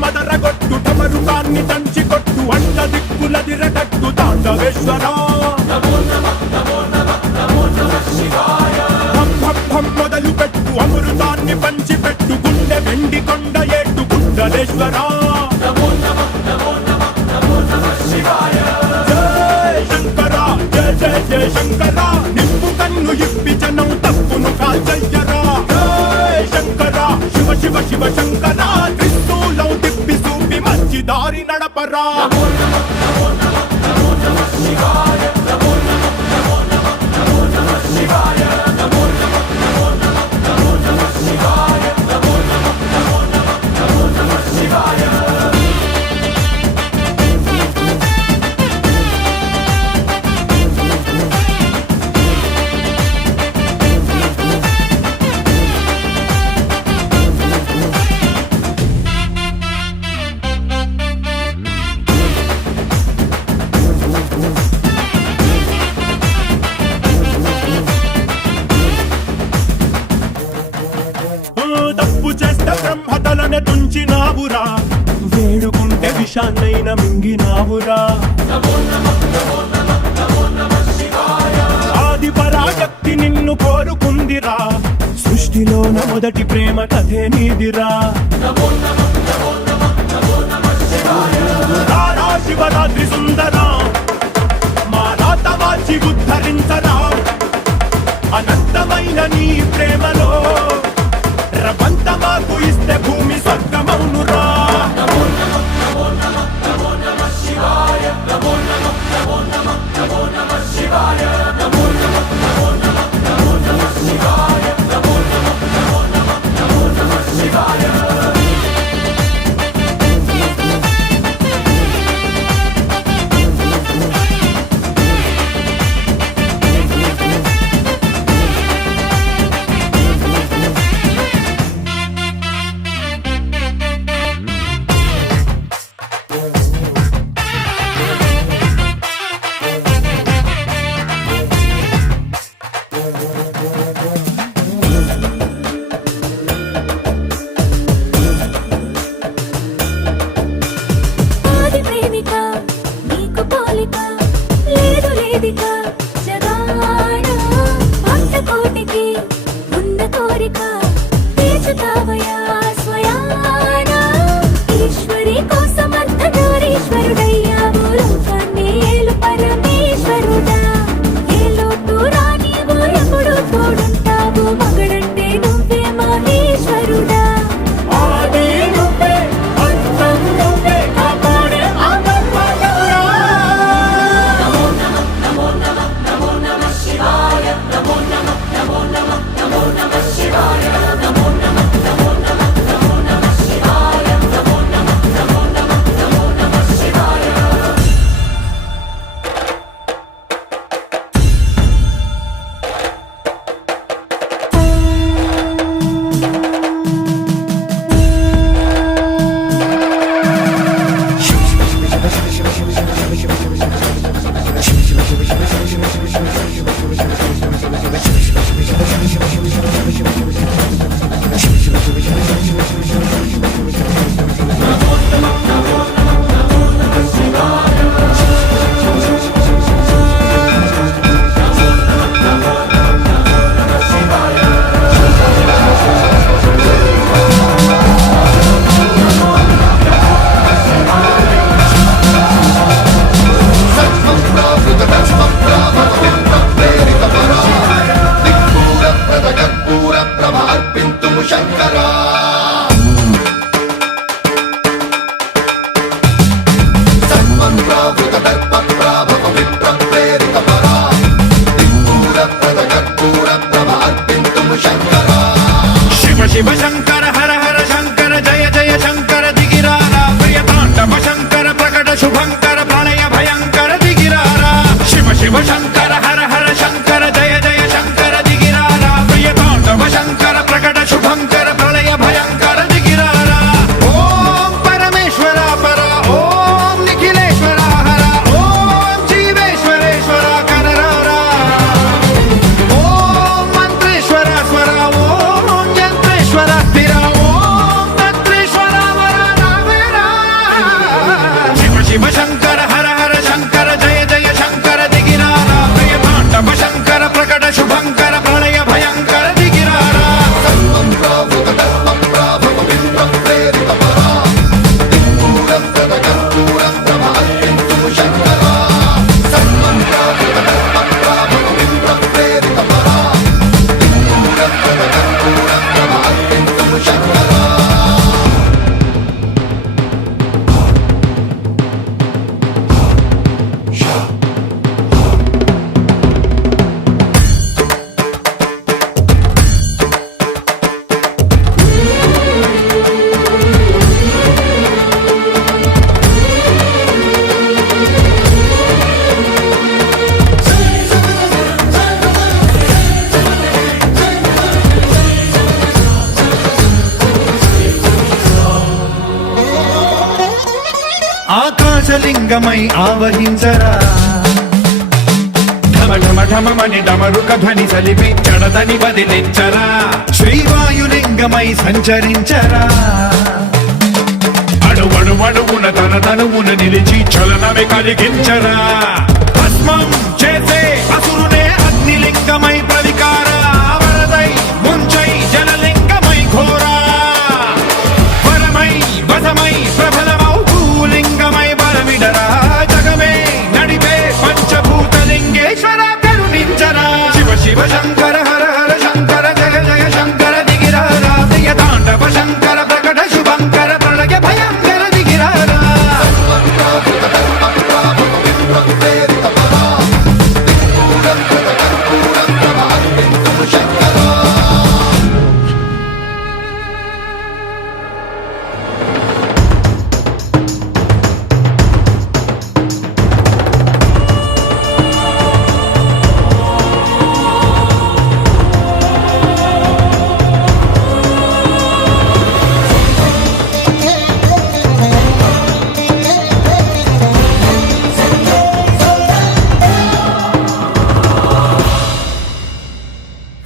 మదరగొట్టు టమరుకాన్ని దంచి కొట్టు అంట దిక్కులదిరగట్టు తాండవేశ్వరా మొదలు పెట్టు అమృతాన్ని పంచి పెట్టు గుండె వెండి కొండ ఏట్టు గుండలేశ్వరా జయ శంకరా జయ జయ జయ శంకరా నిప్పు కన్ను ఇప్పి జనం తప్పును కాల్చయ్యరా జయ శంకరా శివ శివ శివ శంకరా త్రిశూలం తిప్పి చూపి మంచి దారి నడపరా తప్పు చేస్తే బ్రహ్మతలనే తుంచినావురా వేడుకుంటే విషాన్నైన మింగినావురా ఆది పరాశక్తి నిన్ను కోరుకుందిరా సృష్టిలోన మొదటి ప్రేమ కథే నీదిరా శివరాత్రి సుందరా మా రాత వాచి ఉద్ధరించరా అనంతమైన నీ ప్రేమలో రవంత మాకు ఇస్తే భూమి స్వర్గమౌనురా లింగమై ఆవహించరా ఢమ ఢమ ఢమమని డమరుక ధ్వని సలిపి జడదని వదిలించరా శ్రీవాయులింగమై సంచరించరా అణువణువున తన తనువున నిలిచి చలనమే కలిగించరా భస్మం చేసే అసురునే అగ్నిలింగమై ప్రవికార వరదై ముంచై జలలింగమై ఘోరా వరమై వసమై ప్రబలమౌ భూలింగమై బలమిడరా జగమే నడిపే పంచభూతలింగేశ్వర కరుణించరా శివ శివ శంకర హర హర శంకర జయ జయ శంకర దిగిరారా జయ తాండవ శంకర ప్రకట శుభంకర ప్రళయ భయంకర దిగిరారా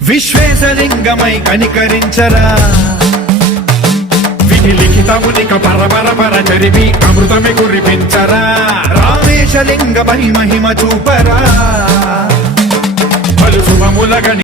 విశ్వేశలింగమై కనికరించరా విధి లిఖితమునిక పరపర జరిపి అమృతమే కురిపించరా రామేశలింగమై మహిమ చూపరా పలు శుభములగని